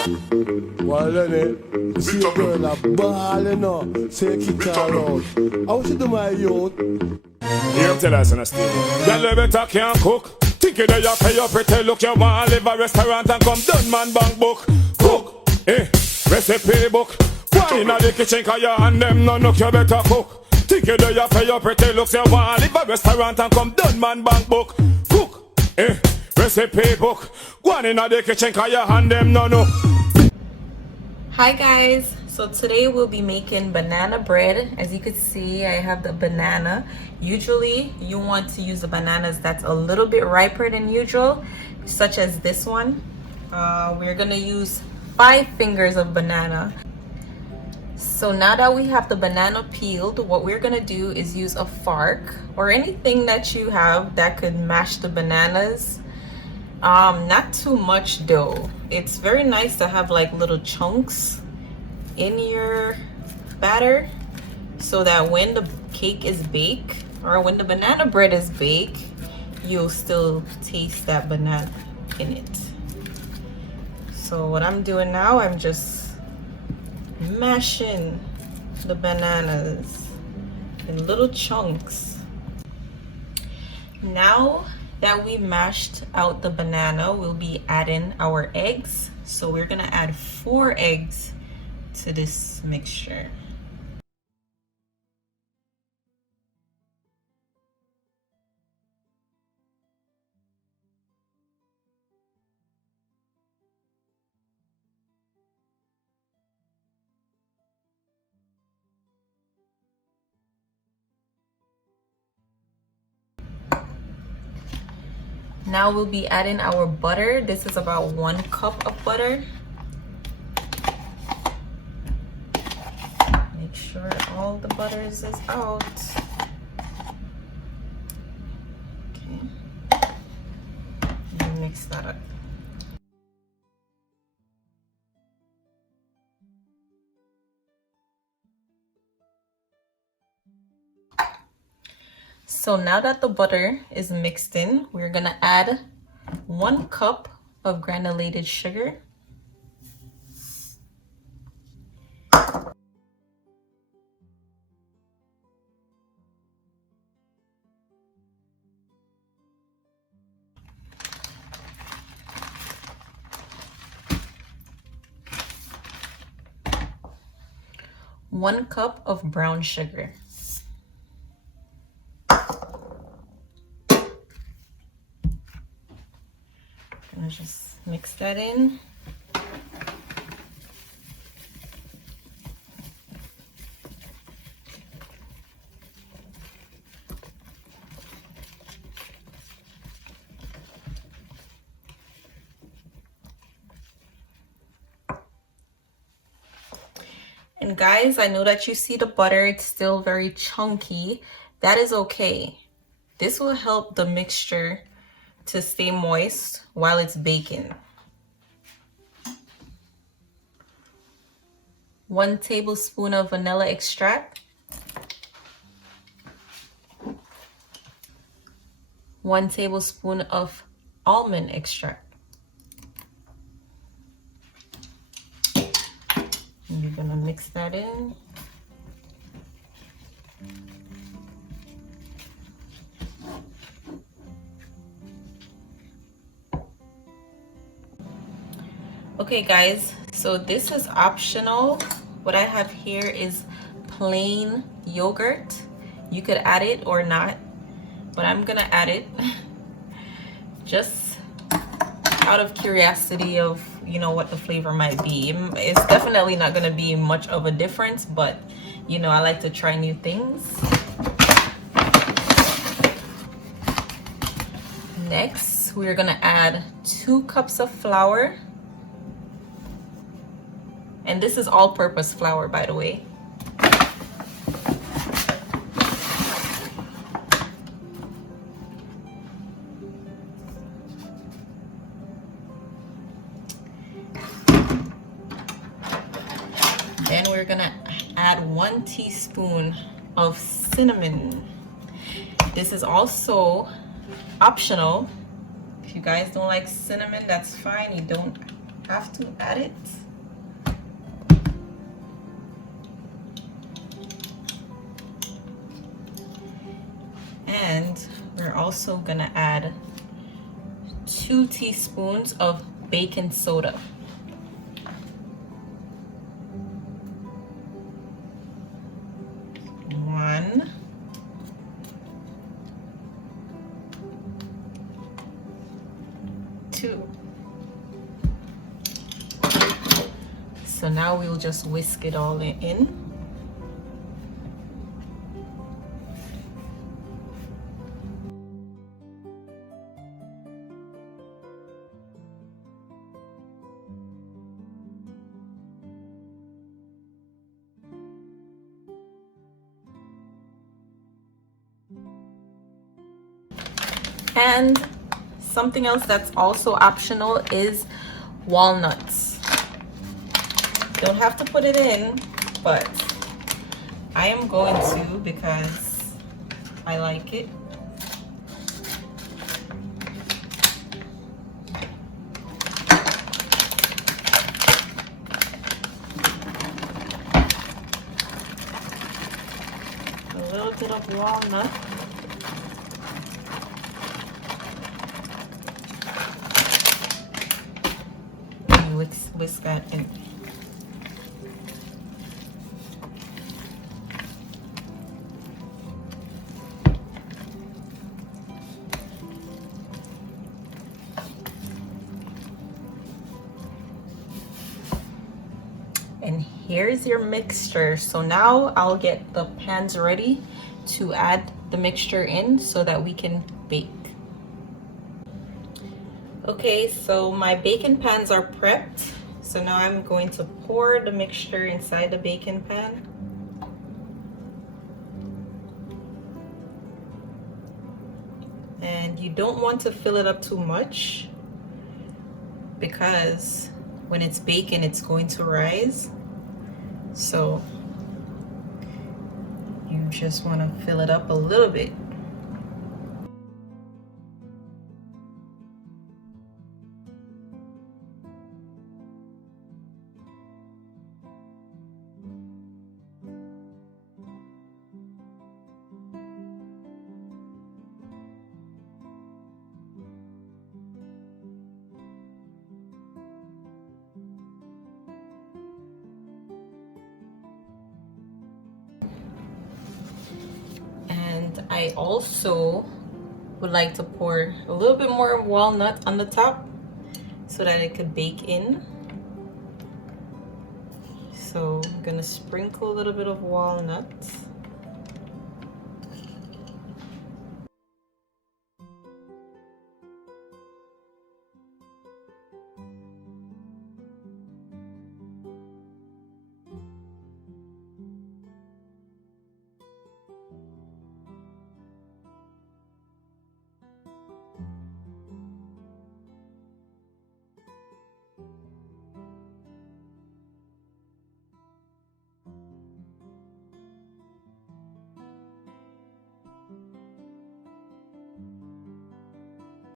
Well, then it, see a girl a ball, you know, say kick her out. How she do my youth? You tell us on a stage. Girl, you better can't cook. Think you there, you pay your pretty look. You want to live a restaurant and come done man bank book. Cook, recipe book. Why in the kitchen, cause you and them no look, you better cook. Think you there, you pay your pretty looks. You want to live a restaurant and come done man bank book. Cook, recipe book. One in the kitchen, cause you and them no look. Hi guys, so today we'll be making banana bread. As you can see, I have the banana. Usually you want to use the bananas that's a little bit riper than usual, such as this one. We're gonna use 5 fingers of banana. So now that we have the banana peeled, what we're gonna do is use a fork or anything that you have that could mash the bananas. Not too much though. It's very nice to have like little chunks in your batter so that when the cake is baked or when the banana bread is baked, you'll still taste that banana in it. So what I'm doing now, I'm just mashing the bananas in little chunks. Now that we mashed out the banana, we'll be adding our eggs. So we're gonna add 4 eggs to this mixture. Now we'll be adding our butter. This is about 1 cup of butter. Make sure all the butter is out. Okay. And mix that up. So now that the butter is mixed in, we're gonna add 1 cup of granulated sugar. One cup of brown sugar. Gonna just mix that in. And guys, I know that you see the butter, it's still very chunky. That is okay. This will help the mixture to stay moist while it's baking. 1 tablespoon of vanilla extract. 1 tablespoon of almond extract. And you're gonna mix that in. Okay guys, so this is optional. What I have here is plain yogurt. You could add it or not, but I'm gonna add it just out of curiosity of, you know, what the flavor might be. It's definitely not gonna be much of a difference, but you know, I like to try new things. Next, we're gonna add 2 cups of flour. And this is all-purpose flour, by the way. Then we're gonna add 1 teaspoon of cinnamon. This is also optional. If you guys don't like cinnamon, that's fine. You don't have to add it. And we're also gonna add 2 teaspoons of baking soda. One. 2. So now we'll just whisk it all in. And something else that's also optional is walnuts. Don't have to put it in, but I am going to because I like it. A little bit of walnut. Whisk that in. And here's your mixture. So now I'll get the pans ready to add the mixture in so that we can bake. Okay, so my baking pans are prepped. So now I'm going to pour the mixture inside the baking pan. And you don't want to fill it up too much because when it's baking, it's going to rise. So you just want to fill it up a little bit. And I also would like to pour a little bit more walnut on the top so that it could bake in. So I'm gonna sprinkle a little bit of walnuts.